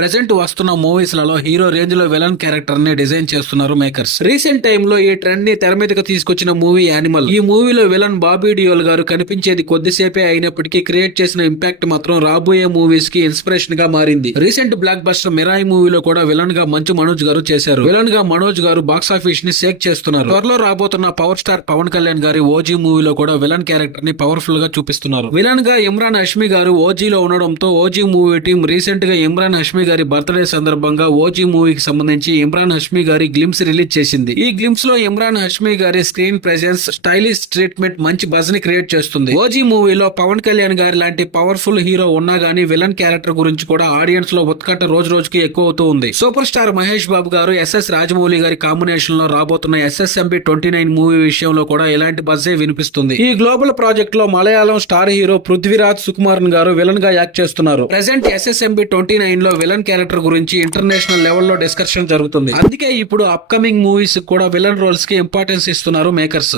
Present వస్తున్న మూవీస్లలో hero రేంజ్లో విలన్ క్యారెక్టర్ని డిజైన్ చేస్తున్నారు మేకర్స్. రీసెంట్ టైమ్లో ఈ ట్రెండ్ని తెర మీదకి తీసుకొచ్చిన మూవీ యానిమల్. ఈ మూవీలో విలన్ బాబీ డియోల్ గారు కనిపించేది కొద్దిసేపే అయినప్పటికీ క్రియేట్ చేసిన ఇంపాక్ట్ మాత్రం రాబోయే మూవీస్కి ఇన్స్పిరేషన్గా మారింది. రీసెంట్ బ్లాక్ బస్టర్ మిరాయి మూవీలో కూడా విలన్గా మంచు మనోజ్ గారు చేశారు. విలన్గా మనోజ్ గారు బాక్స్ ఆఫీస్ని షేక్ చేస్తున్నారు. త్వరలో రాబోతున్న పవర్ స్టార్ పవన్ కళ్యాణ్ గారి ఓజీ మూవీలో కూడా విలన్ క్యారెక్టర్ని పవర్ఫుల్గా చూపిస్తున్నారు. విలన్గా ఇమ్రాన్ హష్మి గారు ఓజీలో ఉండడంతో ఓజీ మూవీ టీం రీసెంట్గా ఇమ్రాన్ హష్మి గారి బర్త్డే సందర్భంగా ఓజీ మూవీకి సంబంధించి ఇమ్రాన్ హష్మి గారి గ్లిమ్స్ రిలీజ్ చేసింది. ఈ గ్లిమ్స్లో ఇమ్రాన్ హష్మి గారి స్క్రీన్ ప్రెజెన్స్ స్టైలిష్ ట్రీట్మెంట్ మంచి బజ్ని క్రియేట్ చేస్తుంది. ఓజీ మూవీలో పవన్ కళ్యాణ్ గారి లాంటి పవర్ఫుల్ హీరో ఉన్నా గానీ విలన్ క్యారెక్టర్ గురించి కూడా ఆడియన్స్లో ఉత్కంఠ రోజు రోజుకి ఎక్కువ అవుతూ ఉంది. సూపర్ స్టార్ మహేష్ బాబు గారు ఎస్ఎస్ రాజమౌళి గారి కాంబినేషన్లో రాబోతున్న ఎస్ఎస్ఎంబి ట్వంటీ నైన్ మూవీ విషయంలో కూడా ఇలాంటి బజ్జే వినిపిస్తుంది. ఈ గ్లోబల్ ప్రాజెక్ట్లో మలయాళం స్టార్ హీరో పృథ్వీరాజ్ సుకుమారన్ గారు విలన్గా యాక్ట్ చేస్తున్నారు. ప్రెసెంట్ ఎస్ఎస్ఎంబి ట్వంటీ నైన్లో విలన్ క్యారెక్టర్ గురించి ఇంటర్నేషనల్ లెవెల్లో డిస్కషన్ జరుగుతుంది. అందుకే ఇప్పుడు అప్కమింగ్ మూవీస్ కూడా విలన్ రోల్స్కి ఇంపార్టెన్స్ ఇస్తున్నారు మేకర్స్.